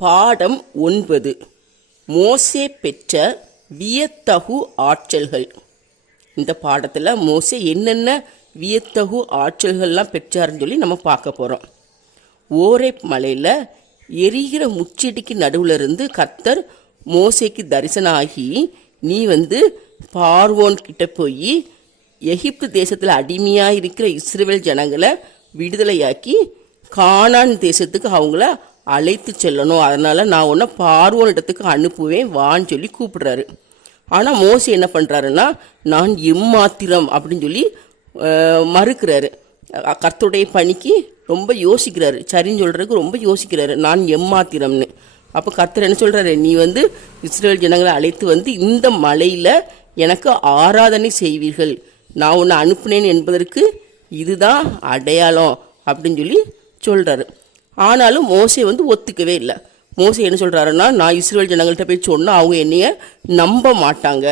பாடம் ஒன்பது. மோசே பெற்ற வியத்தகு ஆற்றல்கள். இந்த பாடத்தில் மோசே என்னென்ன வியத்தகு ஆற்றல்கள்லாம் பெற்றாருன்னு சொல்லி நம்ம பார்க்க போகிறோம் ஓரே மலையில் எரிகிற முச்செடிக்கு நடுவில் இருந்து கர்த்தர் மோசேக்கு தரிசனம் ஆகி நீ வந்து பார்வோன் கிட்ட போய் எகிப்து தேசத்தில் அடிமையாக இருக்கிற இஸ்ரேல் ஜனங்களை விடுதலையாக்கி கானான் தேசத்துக்கு அவங்கள அழைத்து செல்லணும். அதனால் நான் உன்னை பார்வோன் இடத்துக்கு அனுப்புவேன் வான்னு சொல்லி கூப்பிடுறாரு. ஆனால் மோசி என்ன பண்ணுறாருன்னா நான் எம்மாத்திரம் அப்படின்னு சொல்லி மறுக்கிறாரு. கர்த்துடைய கர்த்தருடைய பணிக்கு ரொம்ப யோசிக்கிறாரு. சரின்னு சொல்கிறதுக்கு ரொம்ப யோசிக்கிறாரு. நான் எம்மாத்திரம்னு. அப்போ கர்த்தர் என்ன சொல்கிறாரு நீ வந்து இஸ்ரேல் ஜனங்களை அழைத்து வந்து இந்த மலையில் எனக்கு ஆராதனை செய்வீர்கள். நான் உன்னை அனுப்புனேன் என்பதற்கு இதுதான் அடையாளம் அப்படின்னு சொல்லி சொல்கிறாரு ஆனாலும் மோசே வந்து ஒத்துக்கவே இல்லை. மோசை என்ன சொல்கிறாருன்னா நான் இஸ்ரேல் ஜனங்கள்கிட்ட போய் சொன்னால் அவங்க என்னைய நம்ப மாட்டாங்க.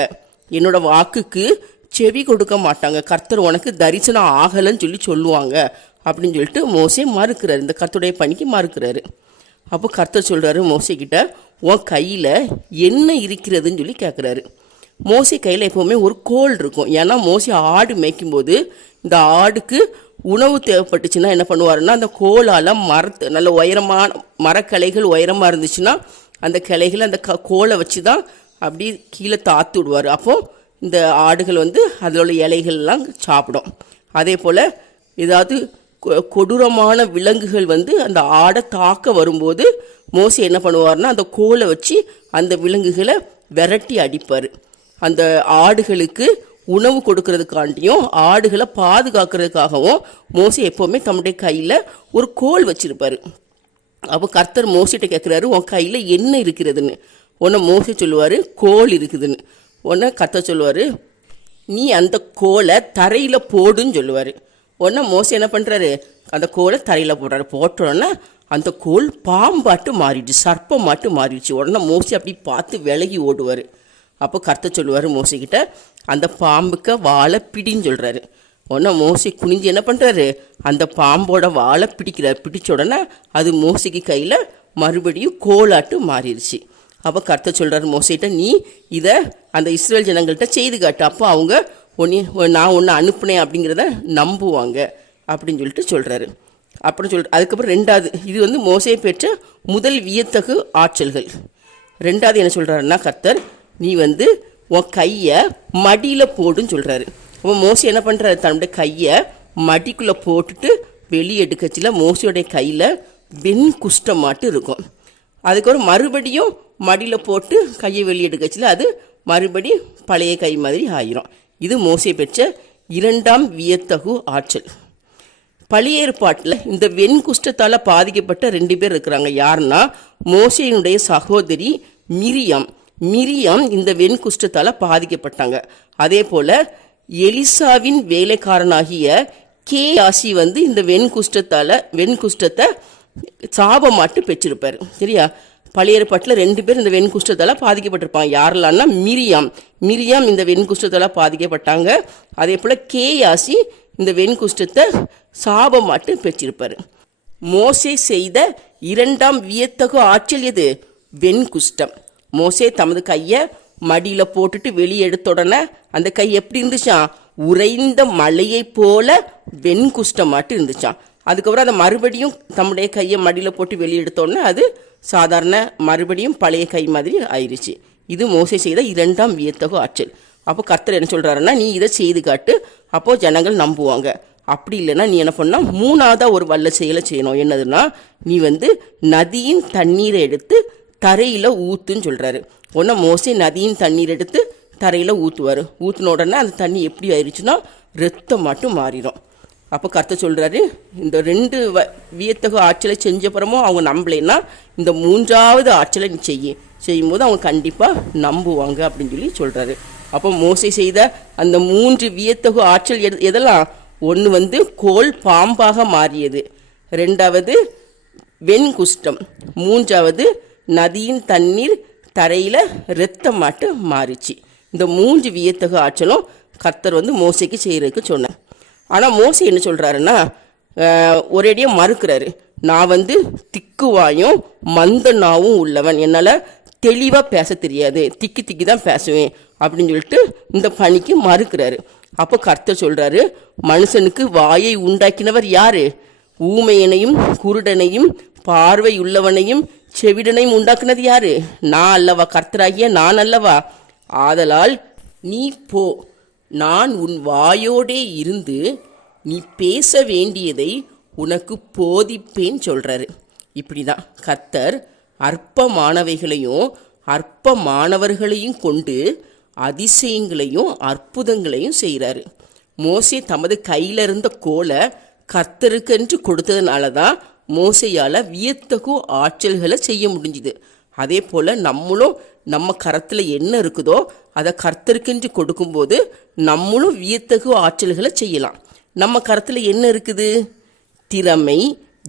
என்னோட வாக்குக்கு செவி கொடுக்க மாட்டாங்க. கர்த்தர் உனக்கு தரிசனம் ஆகலைன்னு சொல்லி சொல்லுவாங்க. அப்படின்னு சொல்லிட்டு மோசே மறுக்கிறாரு. இந்த கர்த்தருடைய பணிக்கு மறுக்கிறாரு. அப்போ கர்த்தர் சொல்கிறாரு மோசைக்கிட்ட கிட்ட உன் கையில் என்ன இருக்கிறதுன்னு சொல்லி கேட்குறாரு மோசி கையில் எப்போவுமே ஒரு கோல் இருக்கும். ஏன்னா மோசி ஆடு மேய்க்கும்போது இந்த ஆடுக்கு உணவு தேவைப்பட்டுச்சுன்னா என்ன பண்ணுவாருன்னா அந்த கோலால் மரத்து நல்ல உயரமான மரக்கிளைகள் உயரமாக இருந்துச்சுன்னா அந்த கிளைகளை அந்த க கோலை வச்சு தான் அப்படி கீழே தாத்து விடுவார். அப்போது இந்த ஆடுகள் வந்து அதில் உள்ள இலைகள்லாம் சாப்பிடும். அதே போல் ஏதாவது கொ- கொடூரமான விலங்குகள் வந்து அந்த ஆடை தாக்க வரும்போது மோசி என்ன பண்ணுவார்னா அந்த கோலை வச்சு அந்த விலங்குகளை விரட்டி அடிப்பார். அந்த ஆடுகளுக்கு உணவு கொடுக்கறதுக்காண்டியும் ஆடுகளை பாதுகாக்கிறதுக்காகவும் மோசி எப்போவுமே தம்முடைய கையில் ஒரு கோல் வச்சிருப்பாரு. அப்போ கர்த்தர் மோசிட்ட கேட்குறாரு உன் கையில் என்ன இருக்கிறதுன்னு? உன்னை மோசி சொல்லுவார் கோல் இருக்குதுன்னு. உன்னை கர்த்தர் சொல்லுவார் நீ அந்த கோலை தரையில் போடுன்னு சொல்லுவார். உடனே மோசி என்ன பண்ணுறாரு அந்த கோலை தரையில் போடுறாரு. போட்டோன்னே அந்த கோல் பாம்பாட்டு மாறிடுச்சு சர்ப்பமாட்டு மாறிடுச்சு. உடனே மோசி அப்படி பார்த்து விலகி ஓடுவார். அப்போ கர்த்தர் சொல்லுவார் மோசிக்கிட்ட அந்த பாம்புக்கு வாழை பிடின்னு சொல்கிறாரு உடனே மோசி குனிஞ்சு என்ன பண்ணுறாரு அந்த பாம்போட வாழை பிடிக்கிறார். பிடிச்ச உடனே அது மோசிக்கு கையில் மறுபடியும் கோலாட்டு மாறிடுச்சு அப்போ கர்த்தர் சொல்கிறாரு மோசிட்ட நீ இதை அந்த இஸ்ரேல் ஜனங்கள்கிட்ட செய்து காட்டு. அப்போ அவங்க உன்னை நான் ஒன்று அனுப்புனேன் அப்படிங்கிறத நம்புவாங்க அப்படின்னு சொல்லிட்டு சொல்கிறாரு அப்புறம் சொல் அதுக்கப்புறம் ரெண்டாவது இது வந்து மோசையை பெற்ற முதல் வியத்தகு ஆற்றல்கள். ரெண்டாவது என்ன சொல்கிறாருன்னா கர்த்தர் நீ வந்து உன் கையை மடியில் போடுன்னு சொல்கிறாரு அப்போ மோசி என்ன பண்ணுறாரு தன்னுடைய கையை மடிக்குள்ளே போட்டுட்டு வெளியே எடுக்கச்சில மோசியோடைய கையில் வெண் குஷ்டமாட்டு இருக்கும். அதுக்கப்புறம் மறுபடியும் மடியில் போட்டு கையை வெளியே எடுக்கச்சில அது மறுபடி பழைய கை மாதிரி ஆயிரும். இது மோசை பெற்ற இரண்டாம் வியத்தகு ஆற்றல். பழைய ஏற்பாட்டில் இந்த வெண் குஷ்டத்தால் பாதிக்கப்பட்ட ரெண்டு பேர் இருக்கிறாங்க. யாருன்னா மோசையினுடைய சகோதரி மிரியம். மிரியாம் இந்த வெண்குஷ்டத்தால் பாதிக்கப்பட்டாங்க. அதே போல் எலிசாவின் வேலைக்காரனாகிய கே ஆசி வந்து இந்த வெண்குஷ்டத்தால் வெண்குஷ்டத்தை சாபமாட்டு பெற்றிருப்பார். சரியா? பழைய ஏற்பாட்டில் ரெண்டு பேர் இந்த வெண்குஷ்டத்தால் பாதிக்கப்பட்டிருப்பாங்க. யாரெல்லாம்னா மிரியாம். மிரியாம் இந்த வெண்குஷ்டத்தால் பாதிக்கப்பட்டாங்க. அதே போல் கே யாசி இந்த வெண்குஷ்டத்தை சாபமாட்டு பெற்றிருப்பார். மோசே செய்த இரண்டாம் வியத்தகு ஆற்றல் எது? வெண்குஷ்டம். மோசே தமது கையை மடியில் போட்டுட்டு வெளியே எடுத்த உடனே அந்த கை எப்படி இருந்துச்சான் உறைந்த மலையைப் போல வெண்குஷ்டமாட்டு இருந்துச்சான் அதுக்கப்புறம் அதை மறுபடியும் தம்முடைய கையை மடியில் போட்டு வெளியே உடனே அது சாதாரண மறுபடியும் பழைய கை மாதிரி ஆயிருச்சு. இது மோசை செய்த இரண்டாம் வியத்தகு ஆற்றல். அப்போ கர்த்தர் என்ன சொல்கிறாருன்னா நீ இதை செய்து காட்டு. அப்போது ஜனங்கள் நம்புவாங்க. அப்படி இல்லைன்னா நீ என்ன பண்ணால் மூணாவதாக ஒரு வல்ல செயலை செய்யணும். என்னதுன்னா நீ வந்து நதியின் தண்ணீரை எடுத்து தரையில் ஊற்றுன்னு சொல்கிறாரு ஒன்று மோஸ்ட்லி நதியின் தண்ணீர் எடுத்து தரையில் ஊற்றுவார் ஊற்றின உடனே அந்த தண்ணி எப்படி ஆயிடுச்சுன்னா ரத்தம் மட்டும் மாறிடும். அப்போ கருத்தை சொல்கிறாரு இந்த ரெண்டு வ வியத்தகு ஆற்றலை செஞ்சப்புறமும் அவங்க நம்பலைன்னா இந்த மூன்றாவது ஆற்றலை நீ செய்ய. செய்யும்போது அவங்க கண்டிப்பாக நம்புவாங்க அப்படின்னு சொல்லி சொல்கிறாரு அப்போ மோசை செய்த அந்த மூன்று வியத்தகு ஆற்றல் எது எதெல்லாம்? ஒன்று வந்து கோல் பாம்பாக மாறியது. ரெண்டாவது வெண்குஷ்டம். மூன்றாவது நதியின் தண்ணீர் தரையில் ரத்தமாட்டு மாறிச்சு. இந்த மூன்று வியத்தகு ஆற்றலும் கர்த்தர் வந்து மோசைக்கு செய்கிறதுக்கு சொன்னார். ஆனால் மோசை என்ன சொல்கிறாருன்னா ஒரேடியாக மறுக்கிறாரு. நான் வந்து திக்குவாயும் மந்த நாவும் உள்ளவன். என்னால் தெளிவாக பேச தெரியாது. திக்கி திக்கி தான் பேசுவேன் அப்படின்னு சொல்லிட்டு இந்த பணிக்கு மறுக்கிறாரு. அப்போ கர்த்தர் சொல்கிறாரு மனுஷனுக்கு வாயை உண்டாக்கினவர் யாரு? ஊமையனையும் குருடனையும் பார்வை உள்ளவனையும் செவிடனையும் உண்டாக்குனது யாரு? நான் அல்லவா கர்த்தராகிய நான் அல்லவா? ஆதலால் நீ போ. நான் உன் வாயோடே இருந்து நீ பேச வேண்டியதை உனக்கு போதிப்பேன் சொல்கிறாரு இப்படி தான் கர்த்தர் அற்பமானவைகளையும் அற்பமானவர்களையும் கொண்டு அதிசயங்களையும் அற்புதங்களையும் செய்கிறாரு மோசே தமது கையில் இருந்த கோலை கர்த்தருக்கென்று கொடுத்ததுனால தான் மோசையால் வியத்தகு ஆற்றல்களை செய்ய முடிஞ்சுது. அதே போல் நம்மளும் நம்ம கரத்தில் என்ன இருக்குதோ அதை கர்த்தருக்கென்று கொடுக்கும்போது நம்மளும் வியத்தகு ஆற்றல்களை செய்யலாம். நம்ம கரத்தில் என்ன இருக்குது? திறமை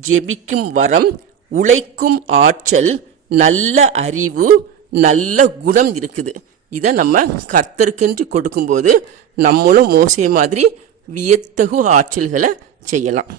ஜெபிக்கும் வரம் உழைக்கும் ஆற்றல் நல்ல அறிவு நல்ல குணம் இருக்குது. இதை நம்ம கர்த்தருக்கென்று கொடுக்கும்போது நம்மளும் மோசை மாதிரி வியத்தகு ஆற்றல்களை செய்யலாம்.